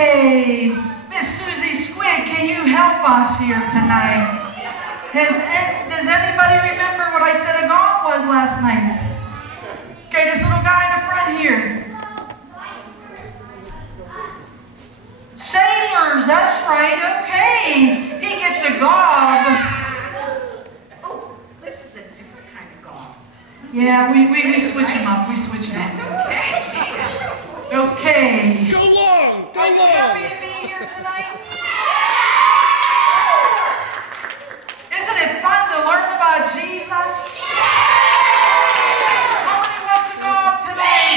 Okay, Miss Susie Squid, can you help us here tonight? Does anybody remember what I said a gong was last night? Okay, this little guy in the front here. Sailors, that's right, okay. He gets a gong. Oh, this is a different kind of gong. Yeah, we switch them up, That's okay. Okay. Go long! Go Are you long! happy to be here tonight? Isn't it fun to learn about Jesus? How many wants to go up today?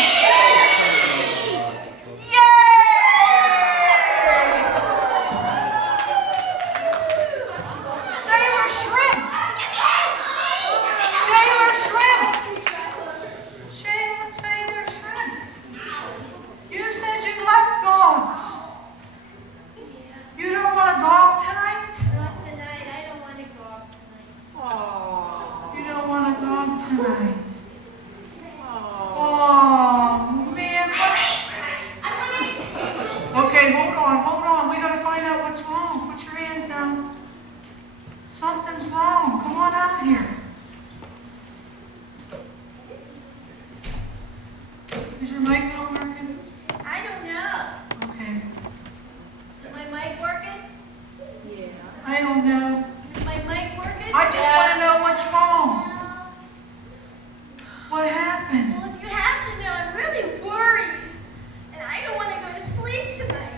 Sailor shrimp! Sailor shrimp! Sailor shrimp! You said you left gongs. You don't want a gong tonight? Not tonight. I don't want to go off tonight. Oh. You don't want a gong tonight. Oh, man. Okay, hold on. We gotta find out what's wrong. Put your hands down. Something's wrong. Come on out here. Is your mic not working? I don't know. Okay. Is my mic working? Yeah. I don't know. Is my mic working? I just want to know what's wrong. What happened? Well, if you have to know, I'm really worried. And I don't want to go to sleep tonight.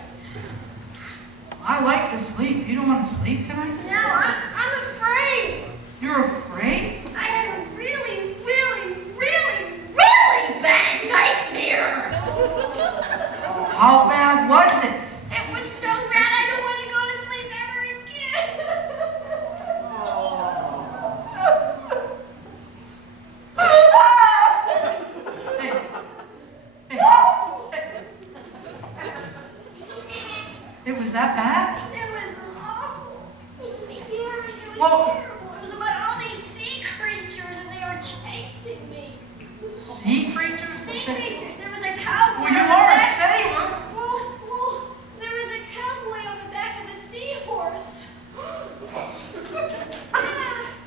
I like to sleep. You don't want to sleep tonight? No, I'm afraid. You're afraid? I had a really, really, really, really bad nightmare. How bad was it? It was so bad I don't want to go to sleep ever again. It was that bad? It was awful. It was scary. It was Well- terrible. It was about all these sea creatures and they were chasing me. Sea creatures? Sea creatures. There was a cowboy. Well, you on the are a back- sailor. Well, there was a cowboy on the back of a seahorse.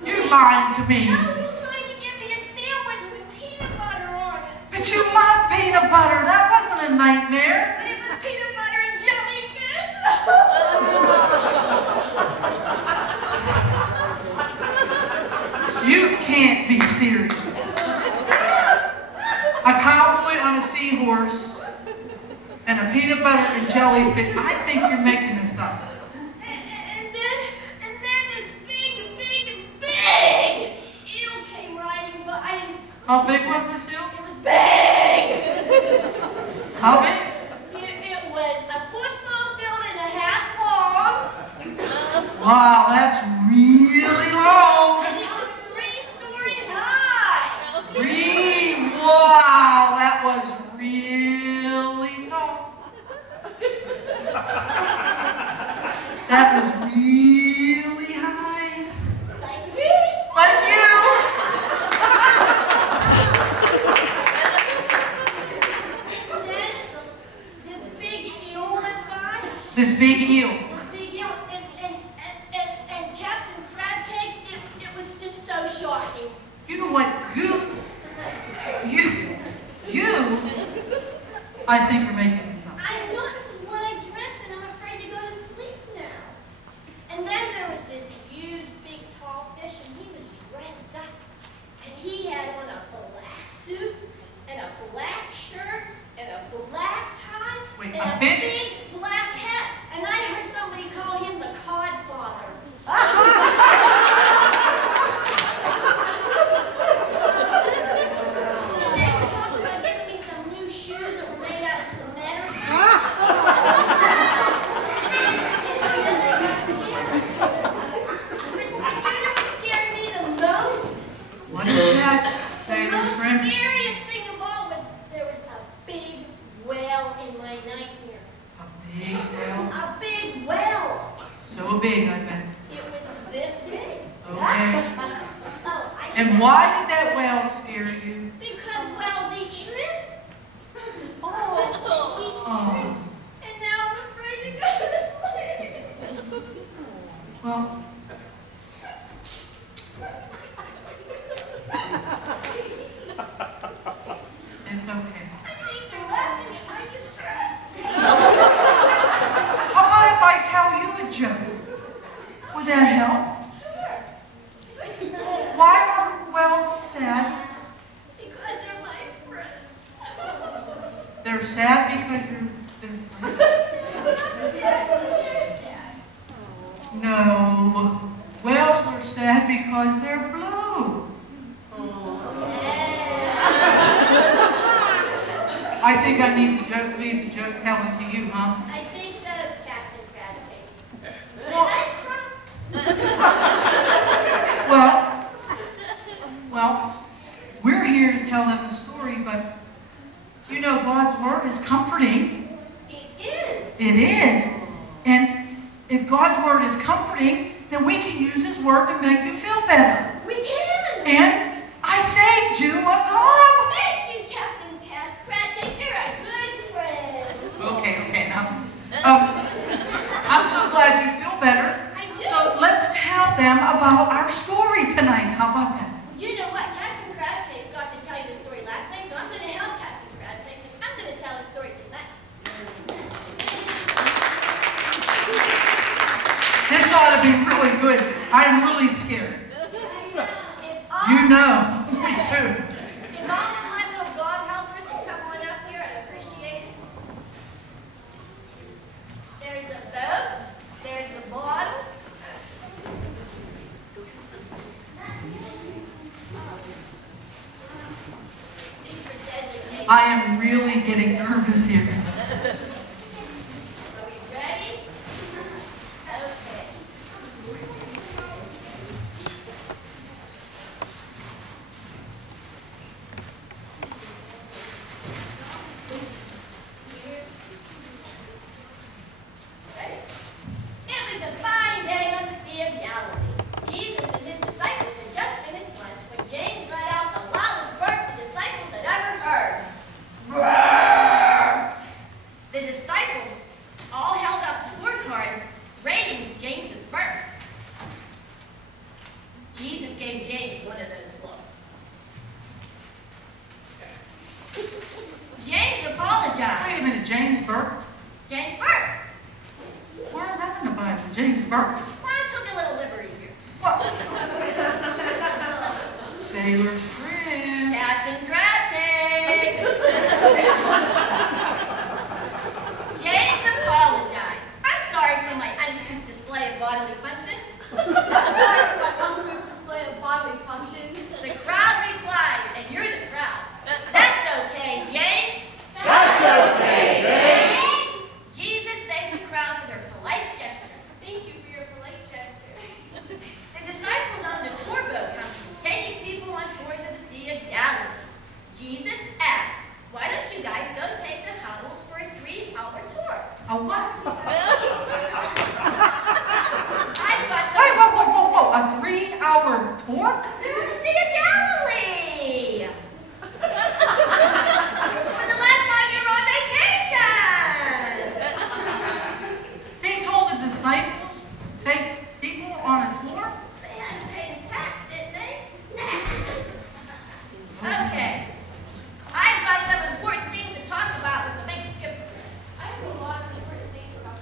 You lied to me. He was trying to give me a sandwich with peanut butter on it. But you love peanut butter. That wasn't a nightmare. But it was peanut butter and jellyfish. You can't be serious. A cowboy on a seahorse and a peanut butter and jellyfish. I think you're making this up. And then this big eel came riding by. How big was this eel? It was big. How big? It was a football field and a half long. Wow, that's really long. And it was 3 stories high. Wow, that was really tall. That was really high. Like me. Like you. And then this big eel went by. This big eel. This big eel and Captain Crab Cake. It was just so shocking. You know what? I think you're making this up. I know this is what I dreamt, and I'm afraid to go to sleep now. And then there was this huge, big, tall fish, and he was dressed up. And he had on a black suit, and a black shirt, and a black tie, Wait, and a a fish? big black hat. And I heard somebody call him the Codfather. And they were talking about giving me some new shoes that were made out of cement or something. But you know what scared me the most? What is that, The Sailor most Shrimp? scariest thing of all was there was a big well in my nightmare. A big whale. A big well. So big, I bet. It was this big. Okay. Oh, I And said- why did that whale scare you? Because wells eat shrimp. Oh. And now I'm afraid okay. I think they're laughing at my distress. How about if I tell you a joke? Would that help? Sure. Why are wells sad? Because they're my friend. They're sad because they're friends? They're sad. No. Whales are sad because they're blue. I think I need to leave the joke telling to you, huh? I think so, Captain Crabtree. Well, Nice try. well, we're here to tell them the story, but you know God's word is comforting. It is. It is. And if God's word is comforting, then we can use his word to make you feel better. We can. And I saved you a dog. Thank you, Captain Crabtree. You're a good friend. Okay, now. I'm so glad you feel better. I do. So let's tell them about our story tonight. How about that? You know what? Captain Crabcakes got to tell you the story last night, so I'm going to help Captain Crabcakes, and I'm going to tell a story tonight. This ought to be really good. I'm really scared. You know. Me too. If all of my little dog helpers can come on up here, I'd appreciate it. There's the boat. There's the bottle. These are designated. I am really getting nervous here. Are we ready? Okay. It was a fine day on the Sea of Galilee. Jesus and his disciples had just finished lunch when James let out the loudest bark the disciples had ever heard. Roar! The disciples all held up scorecards rating James's bark. Jesus gave James one of those looks. James apologized. Wait a minute, James Burke? James Burke. Where is that in the Bible? James Burke. Well, I took a little liberty here. What? Sailor friend. Captain Crabcakes. James apologized. I'm sorry for my uncouth display of bodily functions. Sorry for my uncouth display of bodily functions. The crowd replied, and you're the crowd. That's okay, James. That's okay, James. Jesus thanked the crowd for their polite gesture. Thank you for your polite gesture. The disciples owned a tour boat company, taking people on tours of the Sea of Galilee. Jesus asked, why don't you guys go take the Howells for a 3-hour tour? A what? I've got Wait, some... whoa. A 3-hour tour? Through the Sea of Galilee! For the last time you were on vacation! He told the disciples to take people on a tour? They hadn't paid the tax, didn't they? Okay. I've got some important things to talk about with the big skipper. I have a lot of important things to talk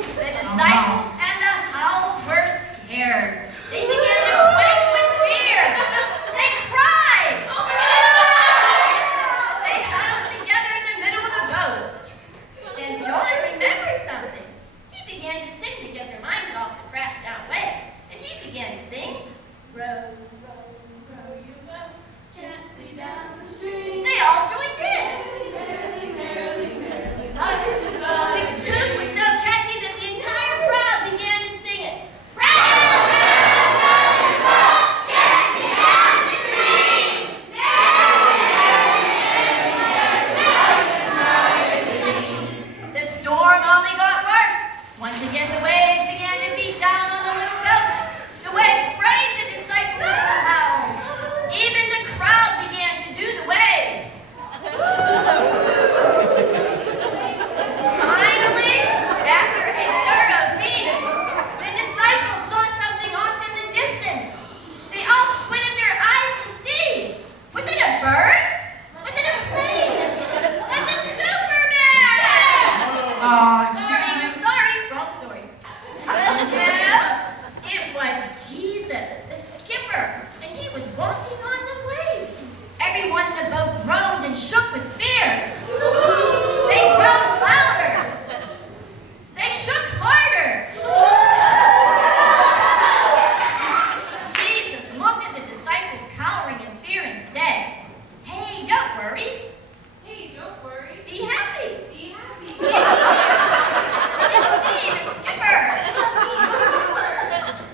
The disciples and the house were scared. They began to quake with fear. They cried. They huddled together in the middle of the boat. Then John remembered something. He began to sing to get their minds off the crashed down waves. And he began to sing, row, row, row your boat gently down the stream. They all joined in. The tune was so catchy that the entire crowd began to sing it. The storm only got worse. Once again, the waves began to beat down on the little boat. The waves sprayed the disciples in the house. Even the crowd began to do the wave. Finally, after a thorough beating, the disciples saw something off in the distance. They all squinted their eyes to see. Was it a bird? Was it a plane? Was it Superman? Sorry, wrong story. Yeah, it was Jesus, the skipper, and he was walking on the waves. Everyone in the boat groaned and shook with fear. They groaned louder. They shook harder. Jesus looked at the disciples cowering in fear and said, "Hey, don't worry. Hey, don't worry. Be happy. Be happy. It's me, the skipper."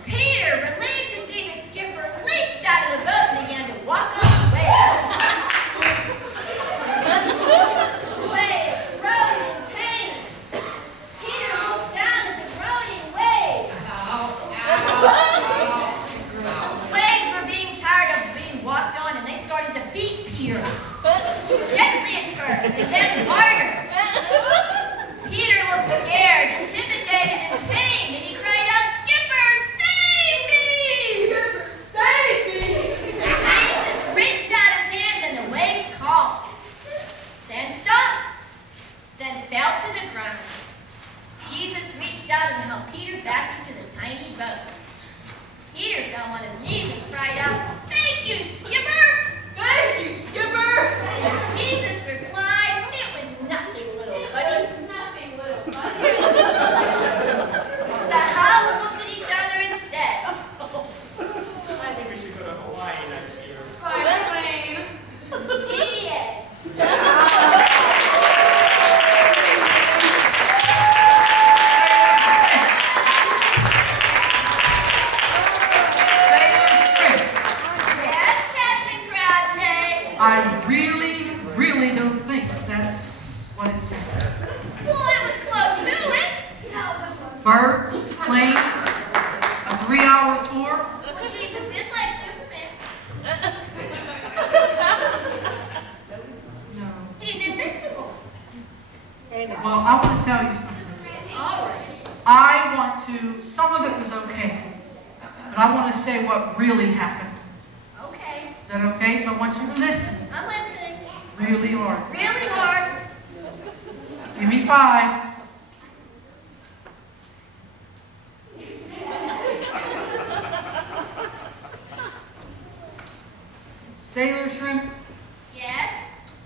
Peter, relieved to see the skipper, leaped out of the boat and began to walk on the waves. Waves rode in pain. Peter looked down at the groaning waves. Waves were being tired of being walked on, and they started to beat Peter. Gently at first, and then harder. Peter looked scared, intimidated, and pained, and he cried out, "Skipper, save me! Skipper, save me!" Jesus reached out his hand, and the waves calmed. Then stopped. Then fell to the ground. Jesus reached out and helped Peter back into the tiny boat. Peter fell on his knees and cried out, "Thank you, Skipper!" Thank you, Skipper. Jesus replied, "It was nothing, little buddy." Nothing, little buddy. The house looked at each other and said, I think we should go to Hawaii next year. By plane. "Idiot." Yes, Captain Crabtree. I really don't think that's what it says. Well, it was close to it. Birds, planes, a 3-hour tour. Well, Jesus is like Superman. No. He's invincible. Well, I want to tell you something. All right. Some of it was okay, but I want to say what really happened. Okay. Is that okay? So I want you to listen I'm listening. really hard. Really hard. Give me 5. Sailor shrimp. Yes.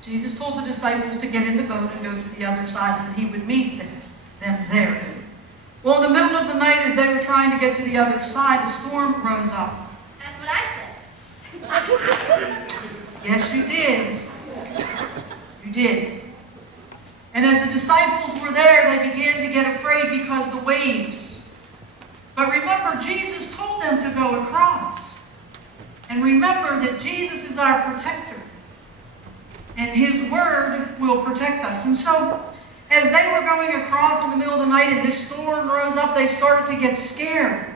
Jesus told the disciples to get in the boat and go to the other side, and he would meet them there. Well, in the middle of the night, as they were trying to get to the other side, a storm rose up. That's what I said. Yes, you did. You did. And as the disciples were there, they began to get afraid because the waves. But remember, Jesus told them to go across. And remember that Jesus is our protector. And his word will protect us. And so, as they were going across in the middle of the night and this storm rose up, they started to get scared.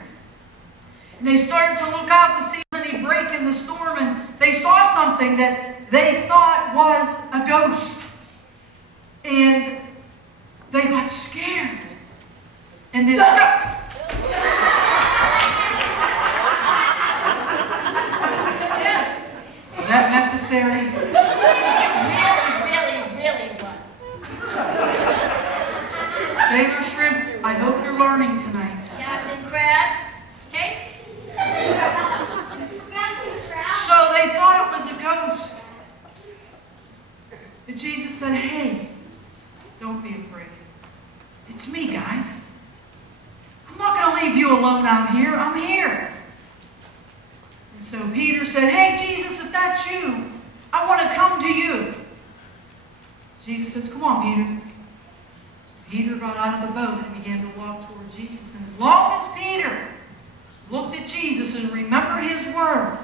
And they started to look out to see any break in the storm, and they saw something that they thought was a ghost. And they got scared. And this... Was that necessary? Really was. Sailor shrimp. Shrimp, I hope you're learning tonight. Captain Crab. Okay? So they thought it was a ghost. But Jesus said, hey, don't be afraid. It's me, guys. I'm not going to leave you alone out here. I'm here. And so Peter said, hey, Jesus, if that's you, I want to come to you. Jesus says, come on, Peter. So Peter got out of the boat and began to walk toward Jesus. And as long as Peter looked at Jesus and remembered his word,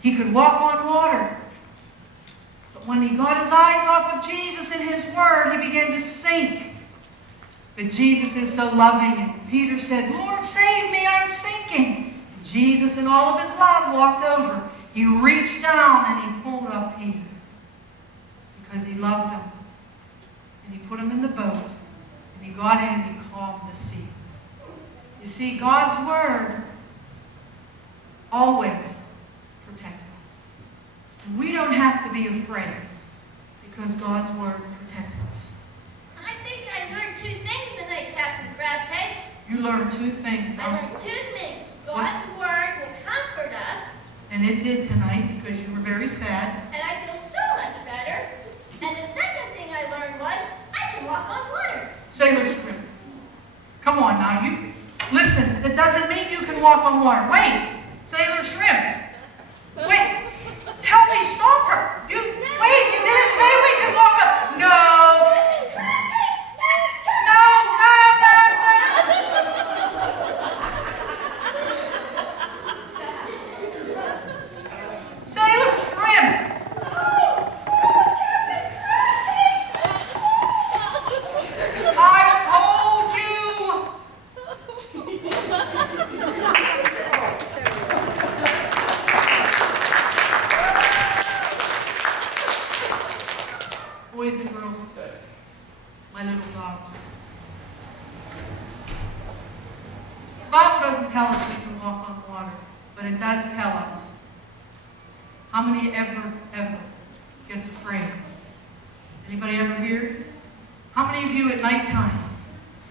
he could walk on water. But when he got his eyes off of Jesus and his word, he began to sink. But Jesus is so loving. And Peter said, Lord, save me, I'm sinking. And Jesus, in all of his love, walked over. He reached down and he pulled up Peter. Because he loved him. And he put him in the boat. And he got in and he calmed the sea. You see, God's word always protects us. And we don't have to be afraid because God's word protects us. I think I learned 2 things tonight, Captain Crab Cake. You learned 2 things. I learned 2 things. God's word will comfort us. And it did tonight because you were very sad. And I feel so much better. And the second thing I learned was I can walk on water. Sailor Shrimp. Come on now. You listen, it doesn't mean you can walk on water. Wait. Sailor Shrimp. Wait. Help me stop her. Wait, you didn't say we could walk up. No. Sailor Shrimp. I told you. Boys and girls, my little dogs. The Bible doesn't tell us we can walk on water, but it does tell us how many ever gets afraid. Anybody ever here? How many of you at nighttime?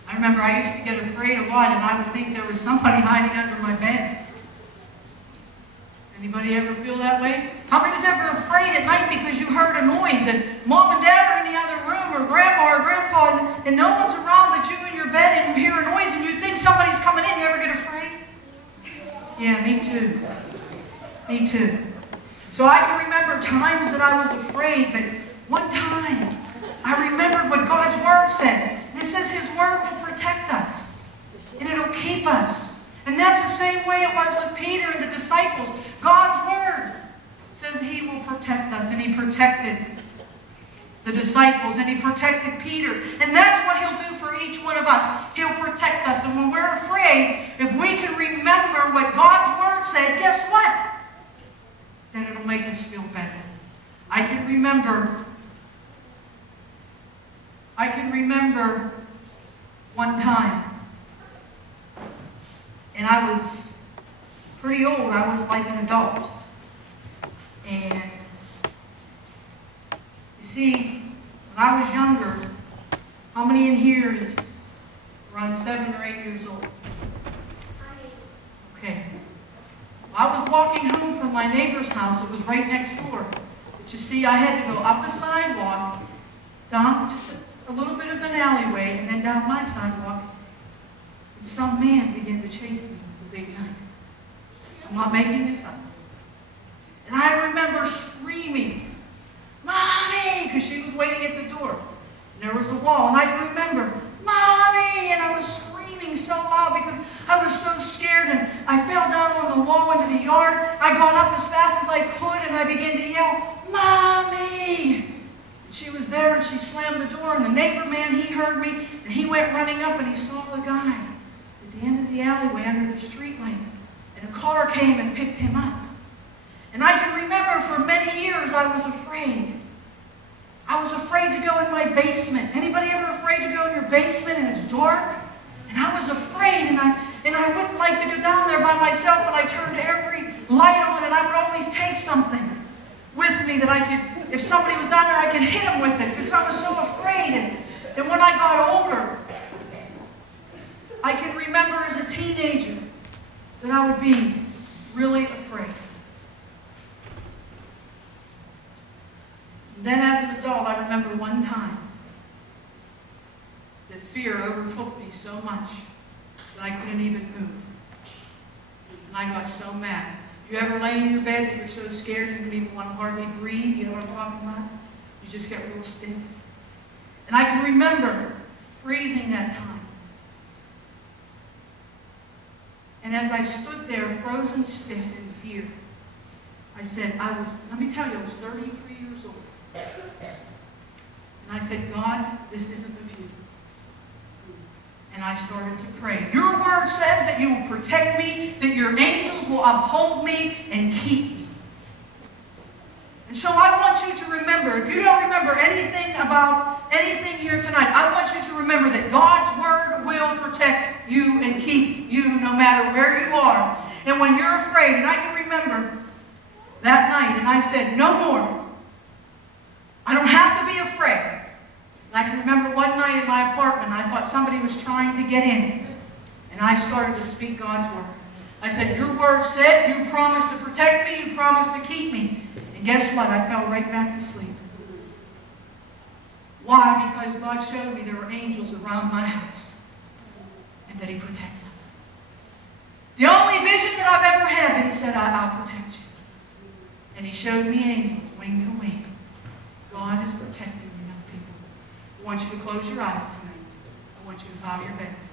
I remember I used to get afraid a lot and I would think there was somebody hiding under my bed. Anybody ever feel that way? How many was ever afraid at night because you heard a noise and mom and dad are in the other room or grandma or grandpa and no one's around but you in your bed and you hear a noise and you think somebody's coming in? You ever get afraid? Yeah, me too. Me too. So I can remember times that I was afraid, but one time I remembered what God's word said. It says his word will protect us and it'll keep us. And that's the same way it was with Peter and the disciples. God's word says he will protect us, and he protected the disciples, and he protected Peter. And that's what he'll do for each one of us. He'll protect us. And when we're afraid, if we can remember what God's word said, guess what? Then it'll make us feel better. I can remember one time, and I was pretty old. I was like an adult. And you see, when I was younger, how many in here is around 7 or 8 years old? Okay. Well, I was walking home from my neighbor's house. It was right next door. But you see, I had to go up a sidewalk, down just a little bit of an alleyway, and then down my sidewalk. And some man began to chase me with a big knife. I'm not making this up. And I remember screaming, "Mommy!" because she was waiting at the door. And there was a wall, and I can remember, "Mommy!" And I was screaming so loud because I was so scared, and I fell down on the wall into the yard. I got up as fast as I could, and I began to yell, "Mommy!" She was there, and she slammed the door, and the neighbor man, he heard me, and he went running up, and he saw the guy at the end of the alleyway under the street light. And a car came and picked him up. And I can remember for many years I was afraid. I was afraid to go in my basement. Anybody ever afraid to go in your basement and it's dark? And I was afraid, and I wouldn't like to go down there by myself, and I turned every light on, and I would always take something with me that I could, if somebody was down there, I could hit them with it because I was so afraid. And when I got older, that I would be really afraid. And then as an adult, I remember one time that fear overtook me so much that I couldn't even move. And I got so mad. You ever lay in your bed that you're so scared you don't even want to hardly breathe? You know what I'm talking about? You just get real stiff. And I can remember freezing that time. And as I stood there frozen stiff in fear, I said, let me tell you, I was 33 years old. And I said, God, this isn't of you. And I started to pray. Your word says that you will protect me, that your angels will uphold me and keep me. And so I want you to remember, if you don't remember anything about anything here tonight, I want you to remember that God's word will protect you and keep you no matter where you are. And when you're afraid, and I can remember that night, and I said, no more. I don't have to be afraid. And I can remember one night in my apartment, I thought somebody was trying to get in. And I started to speak God's word. I said, your word said you promised to protect me, you promised to keep me. And guess what? I fell right back to sleep. Why? Because God showed me there were angels around my house. And that He protects us. The only vision that I've ever had, He said, I'll protect you. And He showed me angels, wing to wing. God is protecting you, young people. I want you to close your eyes tonight. I want you to bow your heads.